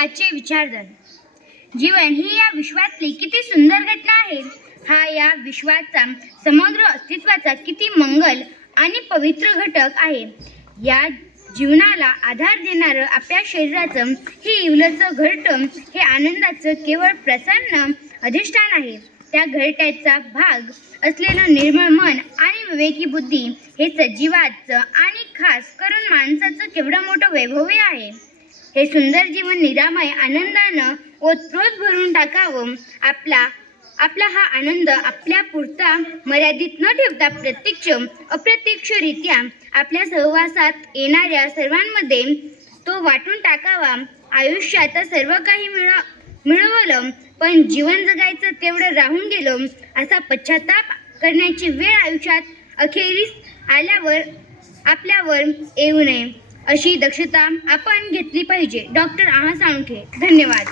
आजचे विचारधन. जीवन ही या विश्वातली किती सुंदर घटना आहे. हा या विश्वाचा समग्र अस्तित्वाचा किती मंगल आणि पवित्र घटक आहे. या जीवनाला आधार देणारं आपल्या शरीराचं हे इवलचं घरटं हे आनंदाचं केवळ प्रसन्न अधिष्ठान आहे. त्या घरट्याचा भाग असलेलं निर्मळ मन आणि विवेकी बुद्धी हे सजीवाचं आणि खास करून माणसाचं केवढं मोठं वैभवी आहे. हे सुंदर जीवन निरामय आनंदानं ओतप्रोत भरून टाकावं. आपला आपला हा आनंद आपल्या पुरता मर्यादित न ठेवता प्रत्यक्ष अप्रत्यक्षरित्या आपल्या सहवासात येणाऱ्या सर्वांमध्ये तो वाटून टाकावा. आयुष्यात सर्व काही मिळ मिळवलं पण जीवन जगायचं तेवढं राहून गेलं असा पश्चाताप करण्याची वेळ आयुष्यात अखेरीस आल्यावर आपल्यावर येऊ नये. अशी दक्षता आपण घेतली पाहिजे. डॉक्टर आहा साळुंखे धन्यवाद.